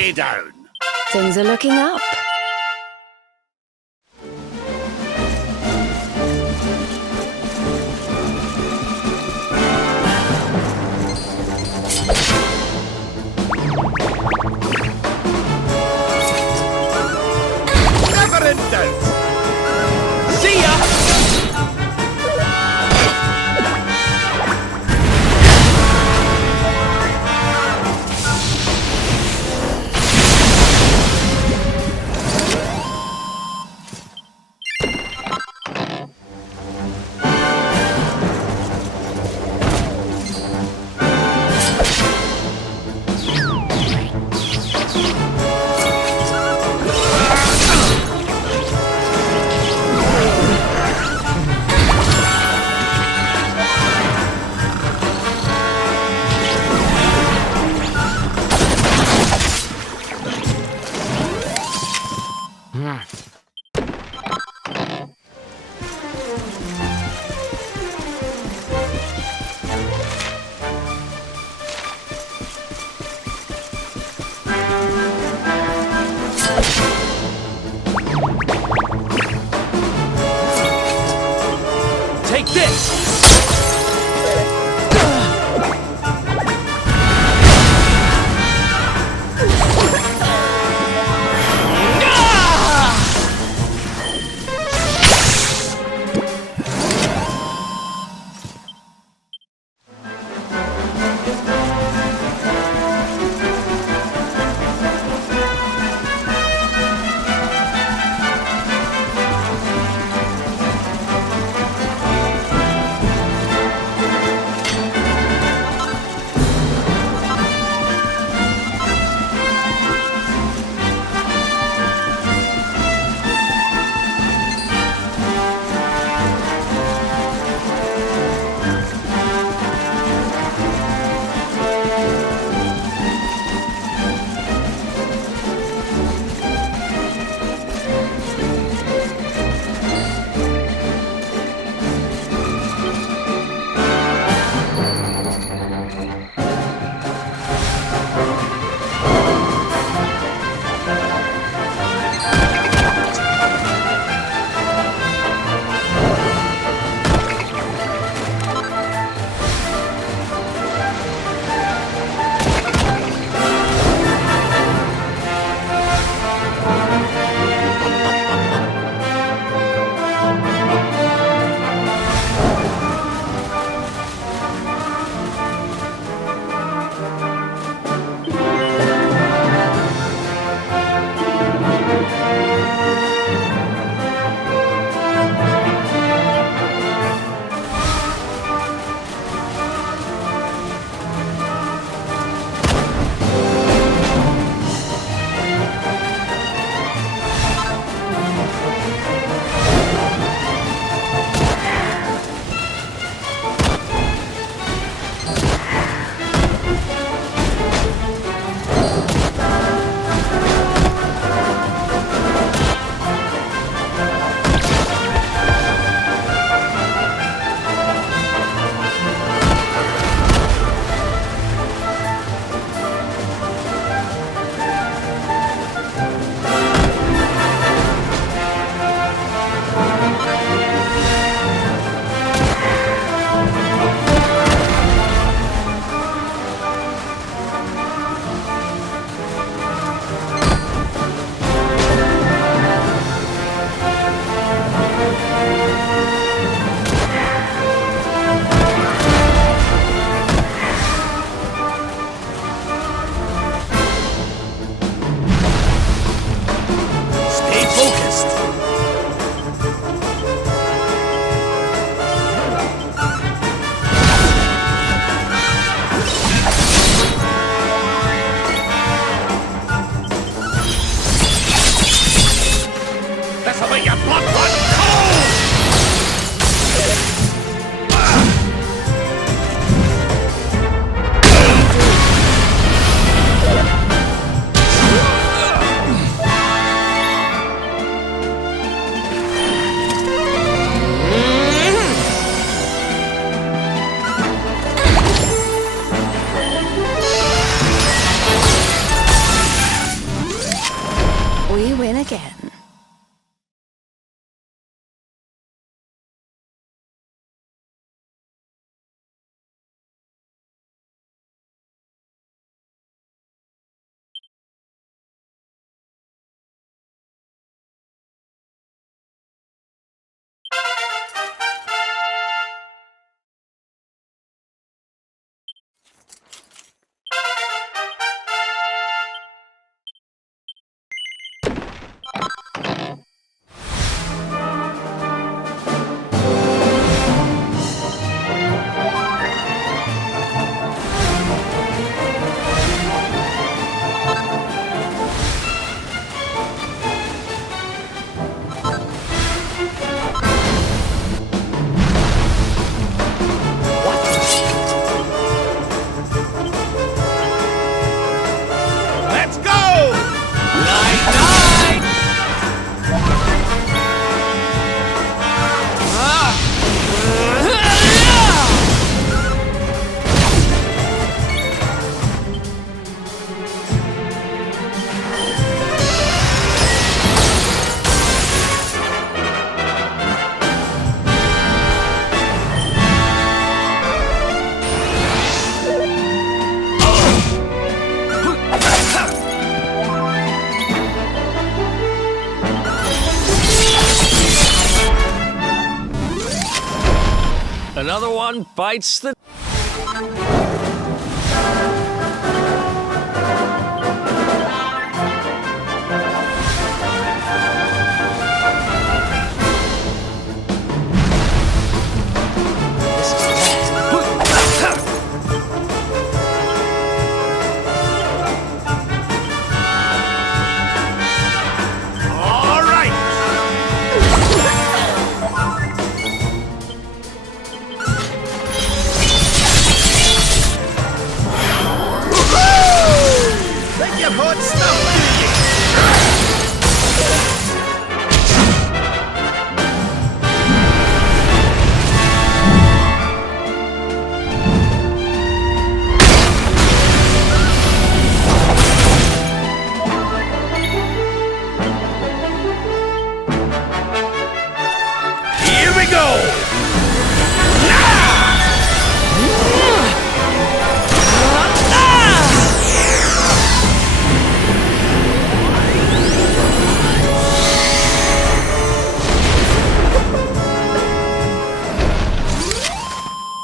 way down. Things are looking up. Never in doubt. See ya! again. Let's go! Night, night! Another one bites the... All right! Think you've hot stuff, do you? Here we go!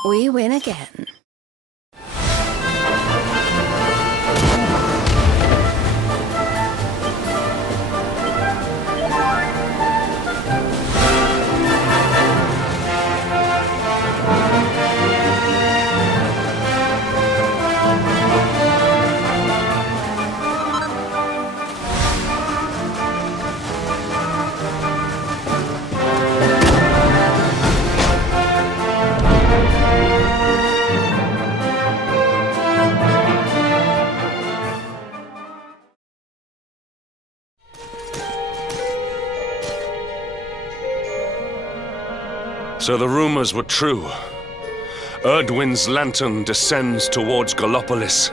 We win again. So the rumors were true. Erdwin's lantern descends towards Gallopolis.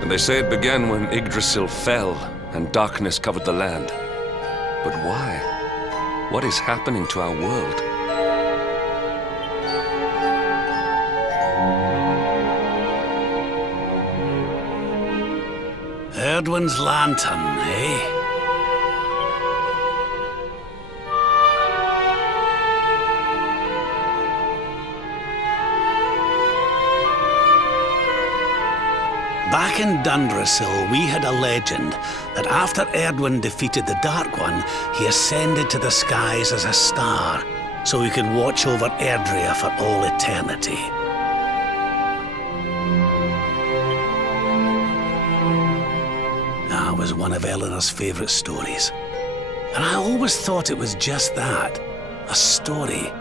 And they say it began when Yggdrasil fell and darkness covered the land. But why? What is happening to our world? Erdwin's lantern, eh? Back in Dundrasil, we had a legend that after Erdwin defeated the Dark One, he ascended to the skies as a star, so he could watch over Erdrea for all eternity. That was one of Eleanor's favourite stories. And I always thought it was just that, a story.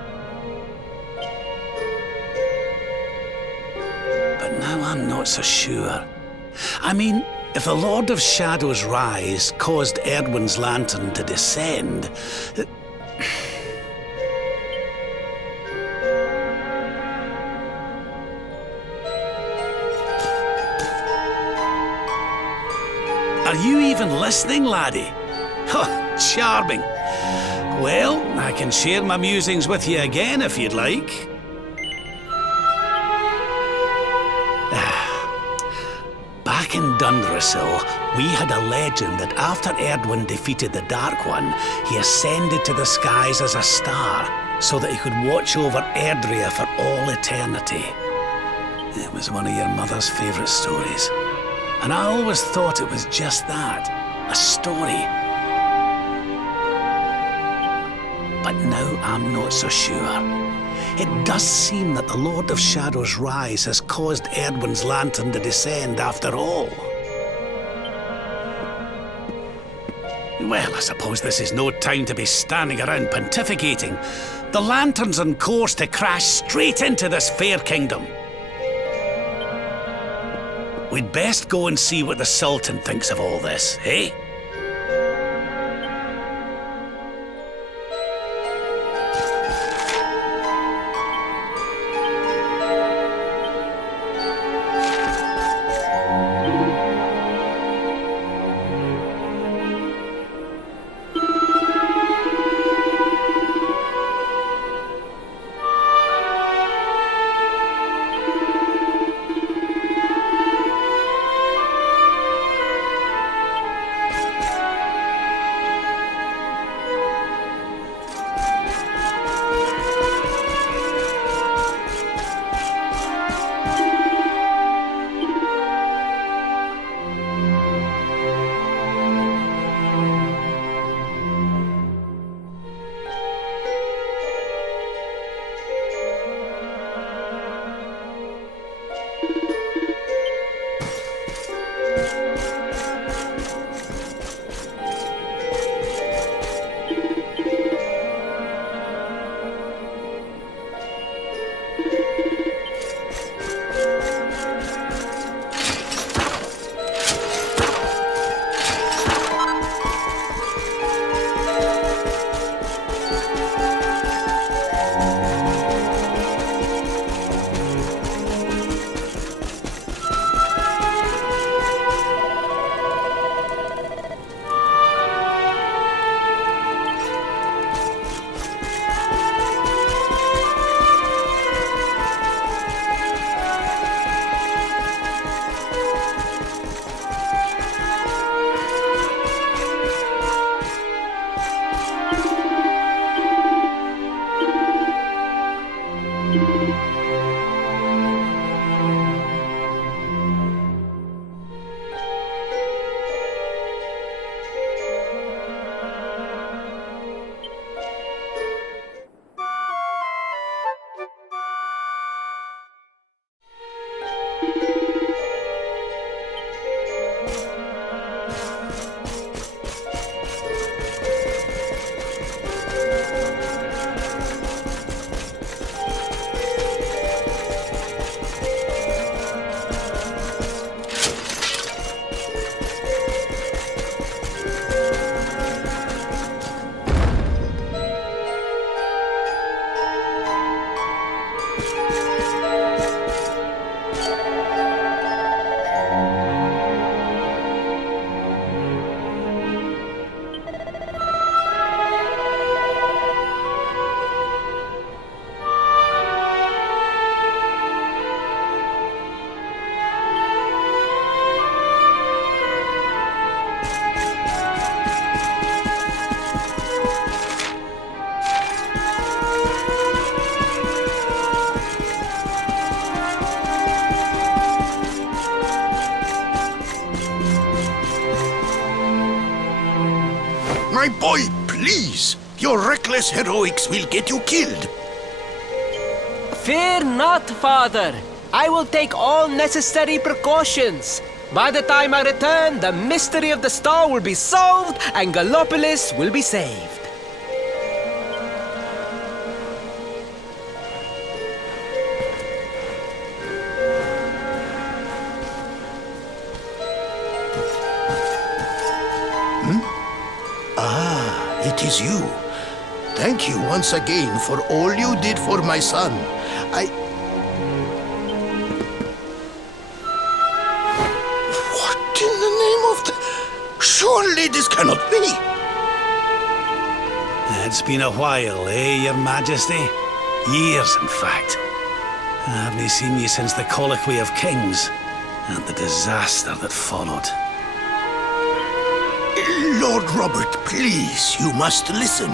But now I'm not so sure. I mean, if the Lord of Shadow's rise caused Erdwin's lantern to descend... Are you even listening, laddie? Oh, charming. Well, I can share my musings with you again if you'd like. Back in Dundrasil, we had a legend that after Erdwin defeated the Dark One, he ascended to the skies as a star so that he could watch over Erdrea for all eternity. It was one of your mother's favourite stories. And I always thought it was just that, a story. But now I'm not so sure. It does seem that the Lord of Shadow's rise has caused Erdwin's lantern to descend after all. Well, I suppose this is no time to be standing around pontificating. The lantern's on course to crash straight into this fair kingdom. We'd best go and see what the Sultan thinks of all this, eh? My boy, please! Your reckless heroics will get you killed. Fear not, father. I will take all necessary precautions. By the time I return, the mystery of the star will be solved and Gallopolis will be saved. It is you. Thank you once again for all you did for my son. What in the name of the... Surely this cannot be. It's been a while, Your Majesty? Years, in fact. I haven't seen you since the Colloquy of Kings and the disaster that followed. Lord Robert, please, you must listen.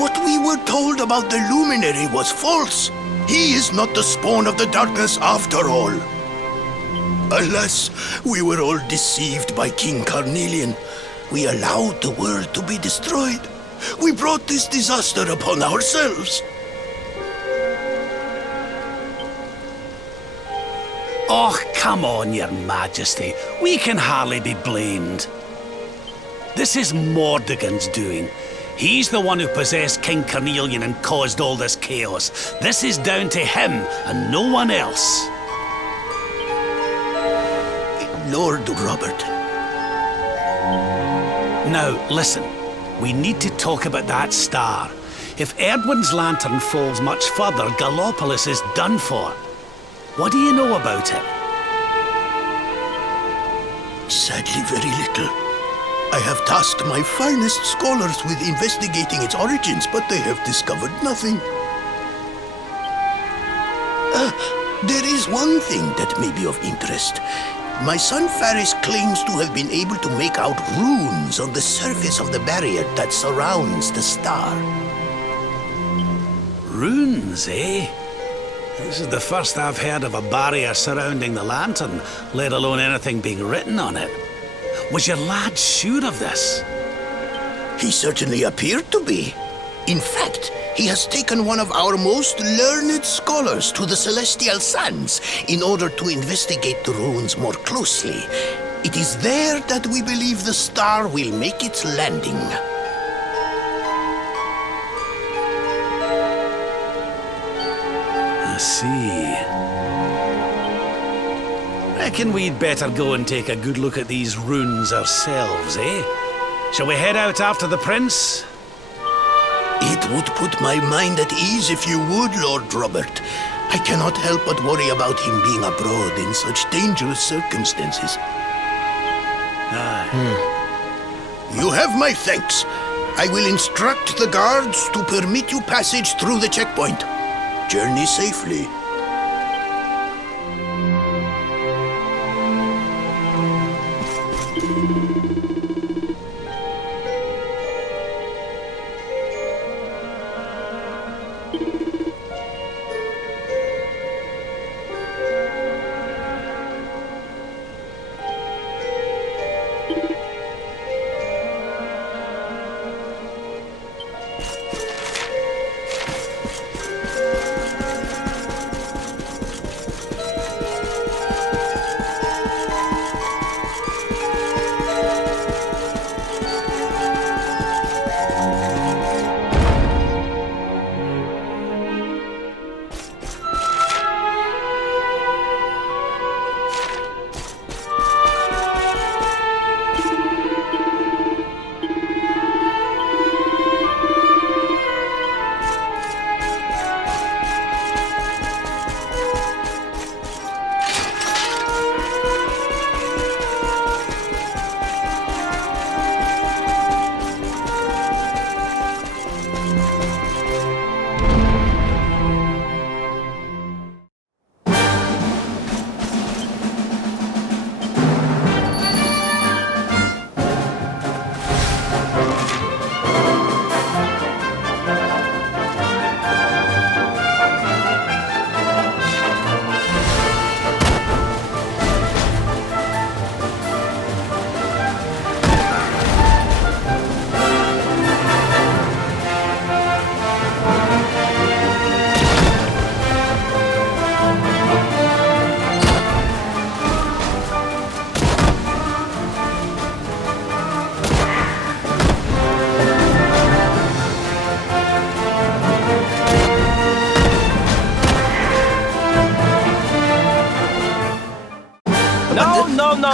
What we were told about the luminary was false. He is not the spawn of the darkness after all. Alas, we were all deceived by King Carnelian. We allowed the world to be destroyed. We brought this disaster upon ourselves. Oh, come on, Your Majesty. We can hardly be blamed. This is Mordegon's doing. He's the one who possessed King Carnelian and caused all this chaos. This is down to him and no one else. Lord Robert. Now, listen. We need to talk about that star. If Erdwin's lantern falls much further, Gallopolis is done for. What do you know about it? Sadly, very little. I have tasked my finest scholars with investigating its origins, but they have discovered nothing. There is one thing that may be of interest. My son Faris claims to have been able to make out runes on the surface of the barrier that surrounds the star. Runes, eh? This is the first I've heard of a barrier surrounding the lantern, let alone anything being written on it. Was your lad sure of this? He certainly appeared to be. In fact, he has taken one of our most learned scholars to the Celestial Sands in order to investigate the runes more closely. It is there that we believe the star will make its landing. I see. Reckon we'd better go and take a good look at these runes ourselves, eh? Shall we head out after the prince? It would put my mind at ease if you would, Lord Robert. I cannot help but worry about him being abroad in such dangerous circumstances. You have my thanks. I will instruct the guards to permit you passage through the checkpoint. Journey safely.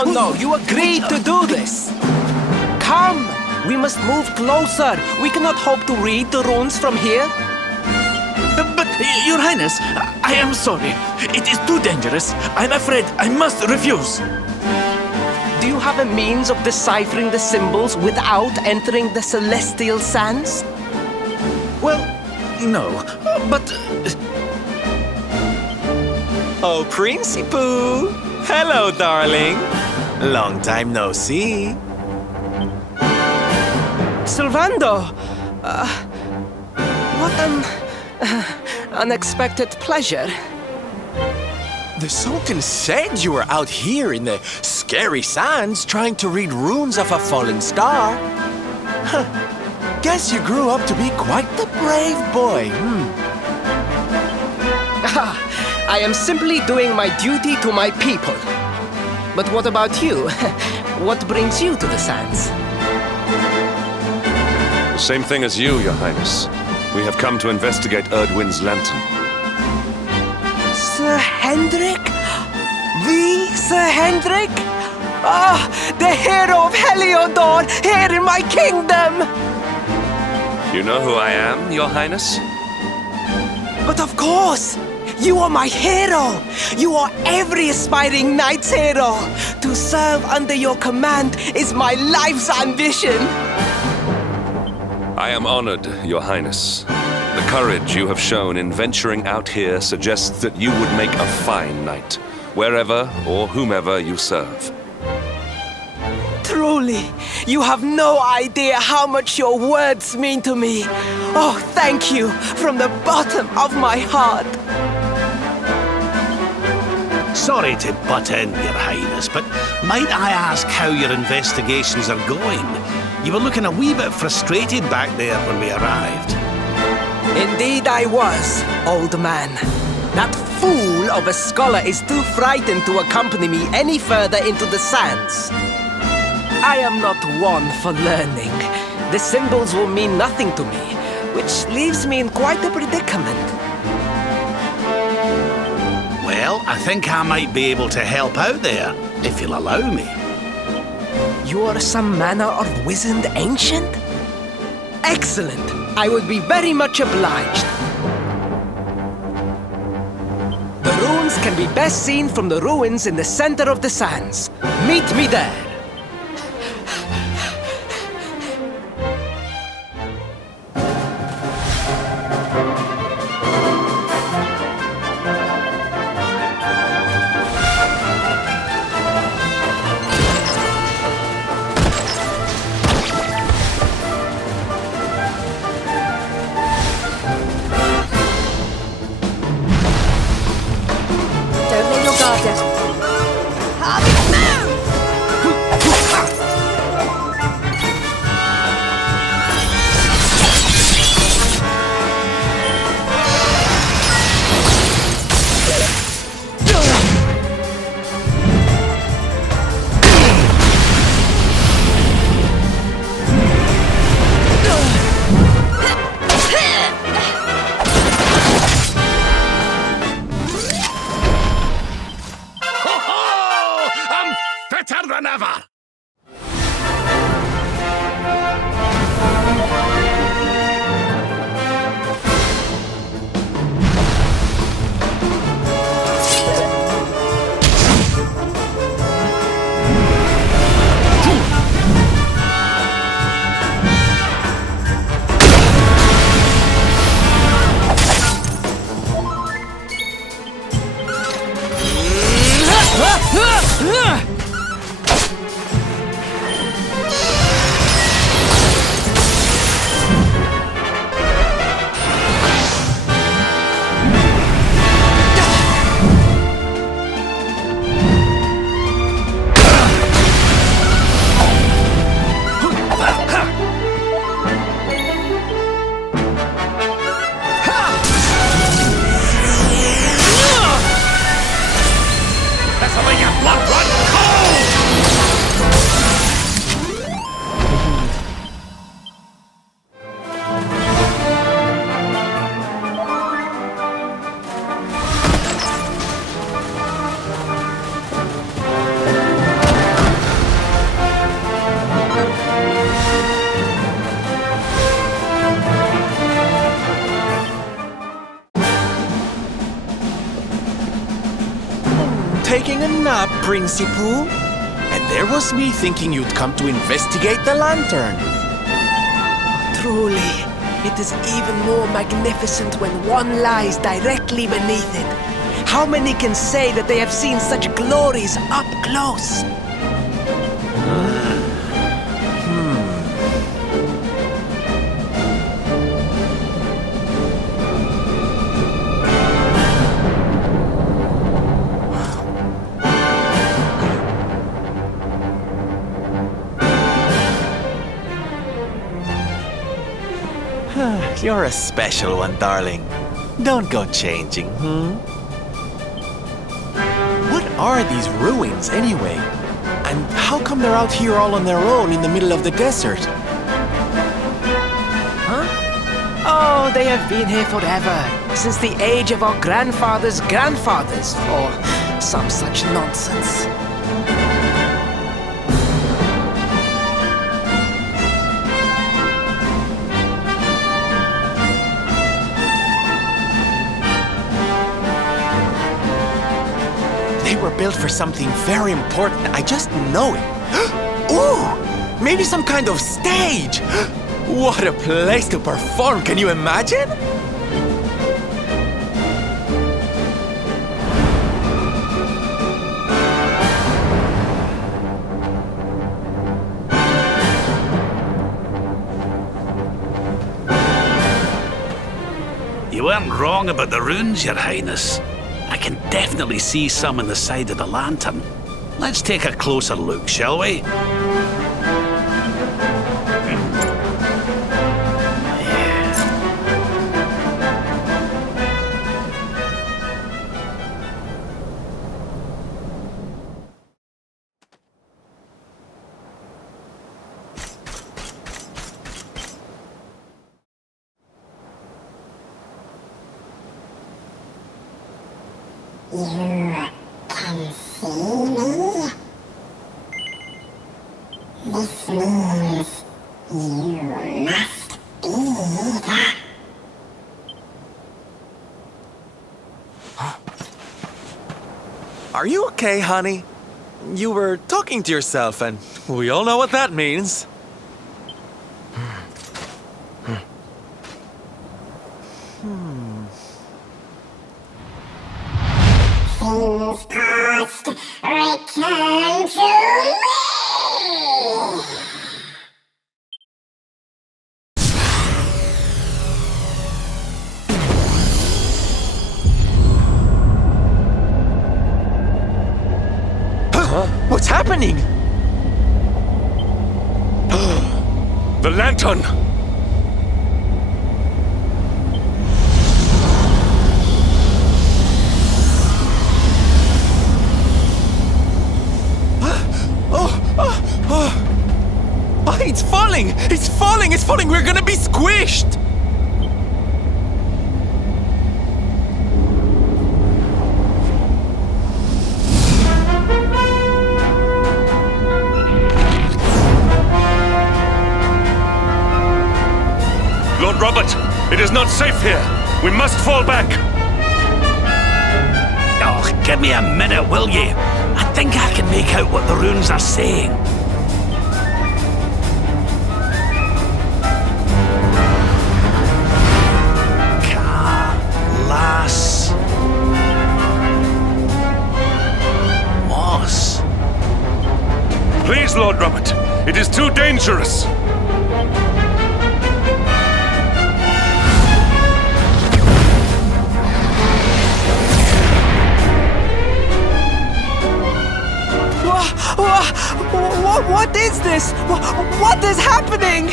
No, you agreed to do this. Come, we must move closer. We cannot hope to read the runes from here. But, Your Highness, I am sorry. It is too dangerous. I'm afraid I must refuse. Do you have a means of deciphering the symbols without entering the celestial sands? Well, no, but... Oh, Principoo! Hello, darling. Long time no see. Sylvando! What an unexpected pleasure. The Sultan said you were out here in the scary sands trying to read runes of a falling star. Huh. Guess you grew up to be quite the brave boy, I am simply doing my duty to my people. But what about you? What brings you to the sands? Same thing as you, Your Highness. We have come to investigate Erdwin's lantern. Sir Hendrik? The Sir Hendrik? Ah, the hero of Heliodor, here in my kingdom! You know who I am, Your Highness? But of course! You are my hero! You are every aspiring knight's hero! To serve under your command is my life's ambition! I am honored, Your Highness. The courage you have shown in venturing out here suggests that you would make a fine knight, wherever or whomever you serve. Truly, you have no idea how much your words mean to me. Oh, thank you from the bottom of my heart. Sorry to butt in, Your Highness, but might I ask how your investigations are going? You were looking a wee bit frustrated back there when we arrived. Indeed I was, old man. That fool of a scholar is too frightened to accompany me any further into the sands. I am not one for learning. The symbols will mean nothing to me, which leaves me in quite a predicament. Well, I think I might be able to help out there, if you'll allow me. You are some manner of wizened ancient? Excellent! I would be very much obliged. The runes can be best seen from the ruins in the center of the sands. Meet me there. Don't let your guard down. I'm fitter than ever! This'll make your blood run cold! Taking a nap, Principoo? And there was me thinking you'd come to investigate the lantern. Truly, it is even more magnificent when one lies directly beneath it. How many can say that they have seen such glories up close? You're a special one, darling. Don't go changing, What are these ruins, anyway? And how come they're out here all on their own in the middle of the desert? Huh? Oh, they have been here forever, since the age of our grandfathers' grandfathers, or some such nonsense. They were built for something very important. I just know it. Ooh! Maybe some kind of stage! What a place to perform! Can you imagine? You weren't wrong about the runes, Your Highness. I can definitely see some on the side of the lantern. Let's take a closer look, shall we? You can see me? This means you must be the... Are you okay, honey? You were talking to yourself, and we all know what that means. Things past, return to me! What's happening? The lantern! It's falling! It's falling! It's falling! We're gonna be squished! Lord Robert, it is not safe here. We must fall back. Oh, give me a minute, will you? I think I can make out what the runes are saying. Please, Lord Robert, it is too dangerous. What is this? What is happening?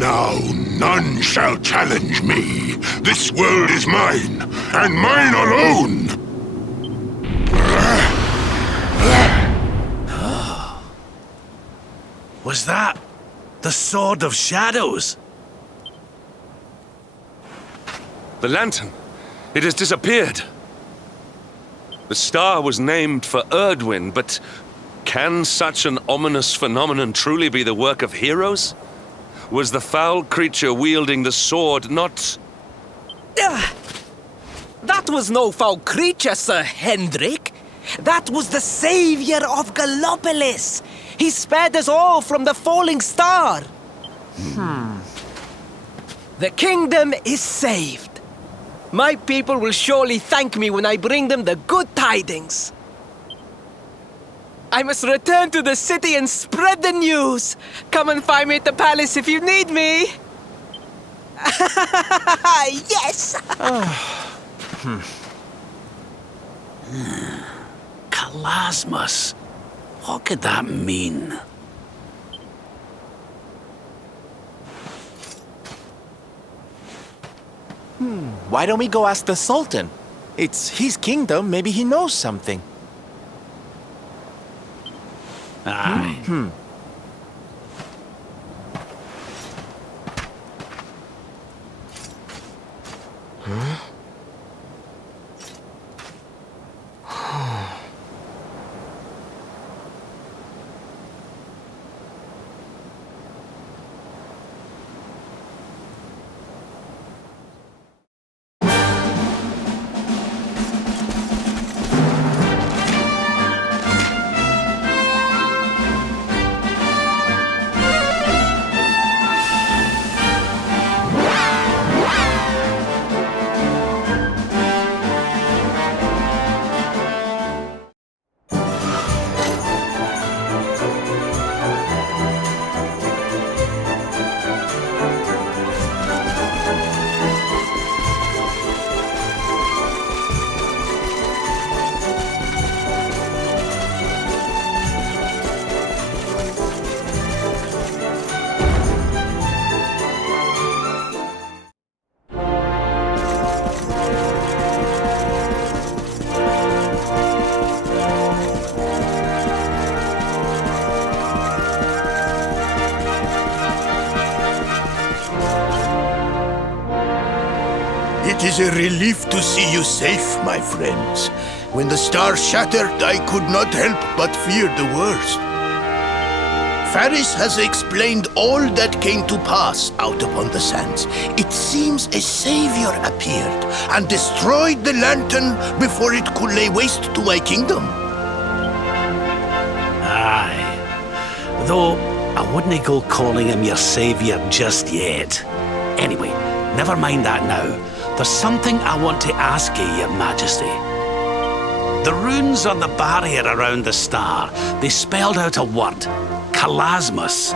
Now none shall challenge me. This world is mine, and mine alone. Was that the Sword of Shadows? The lantern! It has disappeared! The star was named for Erdwin, but can such an ominous phenomenon truly be the work of heroes? Was the foul creature wielding the sword not... That was no foul creature, Sir Hendrik. That was the savior of Gallopolis. He spared us all from the falling star. The kingdom is saved. My people will surely thank me when I bring them the good tidings. I must return to the city and spread the news. Come and find me at the palace if you need me. Yes! Kalasmus. What could that mean? Why don't we go ask the Sultan? It's his kingdom, maybe he knows something. Aye. It is a relief to see you safe, my friends. When the star shattered, I could not help but fear the worst. Faris has explained all that came to pass out upon the sands. It seems a savior appeared and destroyed the lantern before it could lay waste to my kingdom. Aye. Though, I wouldn't go calling him your savior just yet. Anyway, never mind that now. There's something I want to ask you, Your Majesty. The runes on the barrier around the star, they spelled out a word. Kalasmus.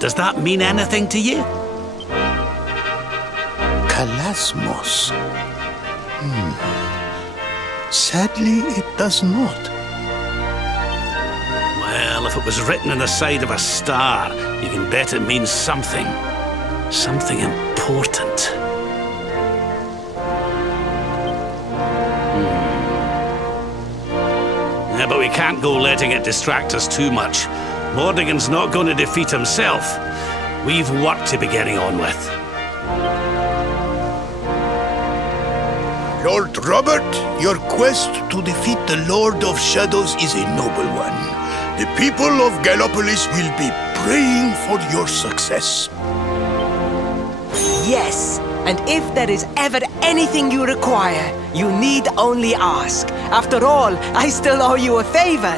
Does that mean anything to you? Kalasmos. Sadly, it does not. Well, if it was written on the side of a star, you can bet it means something. Something important. Yeah, but we can't go letting it distract us too much. Mordigan's not going to defeat himself. We've work to be getting on with. Lord Robert, your quest to defeat the Lord of Shadows is a noble one. The people of Gallopolis will be praying for your success. Yes, and if there is ever anything you require, you need only ask. After all, I still owe you a favor.